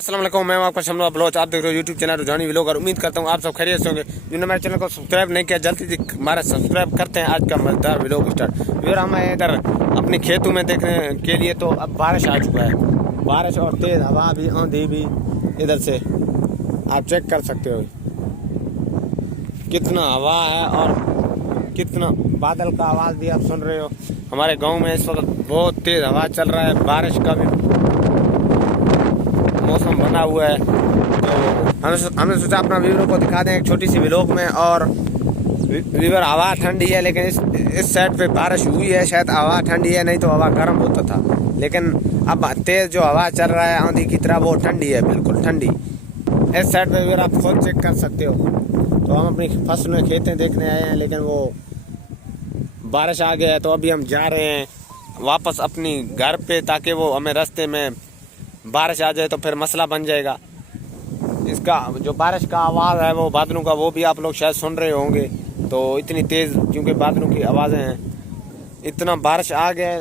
अस्सलाम वालेकुम, मैं हूं आपका शमला बलोच। आप देख रहे हो यूट्यूब चैनल रुझानी व्लॉग और उम्मीद करता हूं आप सब खैरियत से होंगे। जिन्होंने मेरे चैनल को सब्सक्राइब नहीं किया जल्दी से हमारा सब्सक्राइब करते हैं। आज का मजेदार व्लॉग स्टार्ट। फिर हम आए इधर अपने खेतों में देखने के लिए, तो अब बारिश आ चुका है। बारिश और तेज़ हवा भी, आंधी भी इधर से आप चेक कर सकते हो कितना हवा है और कितना बादल का आवाज़ भी आप सुन रहे हो। हमारे गाँव में इस वक्त बहुत तेज़ हवा चल रहा है, बारिश का भी मौसम बना हुआ है। तो हमने सोचा अपना व्यूअर को दिखा दें एक छोटी सी व्लॉग में। और व्यूअर हवा ठंडी है, लेकिन इस साइड पे बारिश हुई है, शायद हवा ठंडी है, नहीं तो हवा गर्म होता था। लेकिन अब तेज़ जो हवा चल रहा है आंधी की तरह, वो ठंडी है, बिल्कुल ठंडी। इस साइड पे व्यूअर आप खुद चेक कर सकते हो। तो हम अपनी फसलों खेतें देखने आए हैं, लेकिन वो बारिश आ गया है, तो अभी हम जा रहे हैं वापस अपनी घर पे, ताकि वो हमें रास्ते में बारिश आ जाए तो फिर मसला बन जाएगा। इसका जो बारिश का आवाज़ है वो बादलों का, वो भी आप लोग शायद सुन रहे होंगे। तो इतनी तेज़ क्योंकि बादलों की आवाज़ें हैं, इतना बारिश आ गया,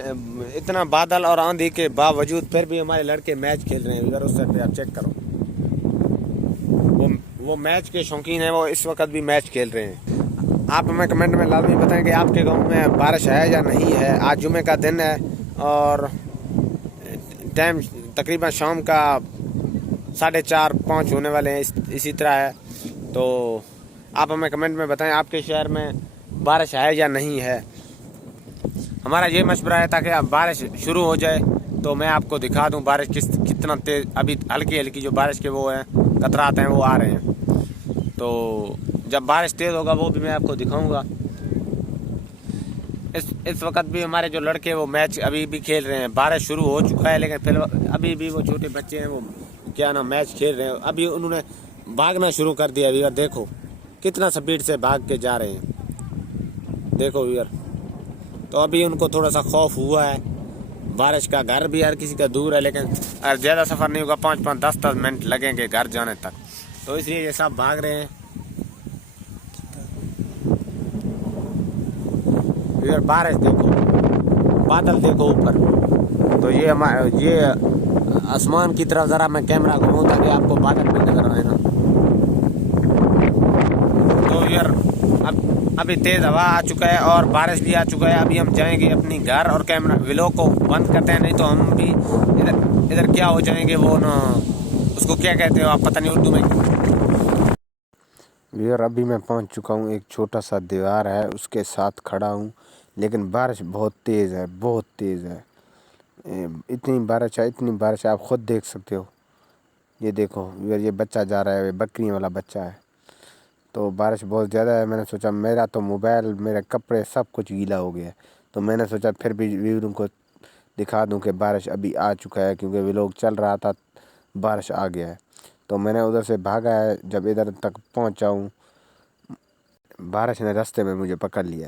इतना बादल और आंधी के बावजूद फिर भी हमारे लड़के मैच खेल रहे हैं। इधर उस साइड पे आप चेक करो, वो मैच के शौकीन हैं, वो इस वक्त भी मैच खेल रहे हैं। आप हमें कमेंट में लाजमी बताएं कि आपके गाँव में बारिश है या नहीं है। आज जुमे का दिन है और टाइम तकरीबन शाम का 4:30-5 होने वाले हैं, इसी तरह है। तो आप हमें कमेंट में बताएं आपके शहर में बारिश है या नहीं है। हमारा ये मशवरा है ताकि अब बारिश शुरू हो जाए तो मैं आपको दिखा दूं बारिश कितना तेज। अभी हल्की हल्की जो बारिश के वो हैं कतरात हैं, वो आ रहे हैं। तो जब बारिश तेज़ होगा वो भी मैं आपको दिखाऊंगा। इस वक्त भी हमारे जो लड़के वो मैच अभी भी खेल रहे हैं। बारिश शुरू हो चुका है, लेकिन फिर अभी भी वो छोटे बच्चे हैं, वो क्या ना मैच खेल रहे हैं। अभी उन्होंने भागना शुरू कर दिया। व्यूअर देखो कितना स्पीड से भाग के जा रहे हैं, देखो व्यूअर। तो अभी उनको थोड़ा सा खौफ हुआ है। बारिश का घर भी हर किसी का दूर है, लेकिन ज़्यादा सफ़र नहीं होगा, 5-5 10-10 मिनट लगेंगे घर जाने तक। तो इसलिए ये सब भाग रहे हैं। व्यूअर बारिश देखो, बादल देखो ऊपर। तो ये आसमान की तरफ ज़रा मैं कैमरा घुमाऊं ताकि आपको बादल भी नजर आए ना। तो यार अभी तेज़ हवा आ चुका है और बारिश भी आ चुका है। अभी हम जाएंगे अपनी घर और कैमरा व्लॉग को बंद करते हैं, नहीं तो हम भी इधर क्या हो जाएंगे, वो ना उसको क्या कहते हो आप, पता नहीं उर्दू में। यार अभी मैं पहुंच चुका हूं, एक छोटा सा दीवार है उसके साथ खड़ा हूं, लेकिन बारिश बहुत तेज़ है, बहुत तेज़ है। इतनी बारिश है, इतनी बारिश है, आप खुद देख सकते हो। ये देखो यार, ये बच्चा जा रहा है, ये बकरी वाला बच्चा है। तो बारिश बहुत ज़्यादा है। मैंने सोचा मेरा तो मोबाइल, मेरे कपड़े सब कुछ गीला हो गया है। तो मैंने सोचा फिर भी व्यूअरों को दिखा दूं कि बारिश अभी आ चुका है, क्योंकि व्लॉग चल रहा था, बारिश आ गया है। तो मैंने उधर से भागा है। जब इधर तक पहुंचा हूँ, बारिश ने रास्ते में मुझे पकड़ लिया है।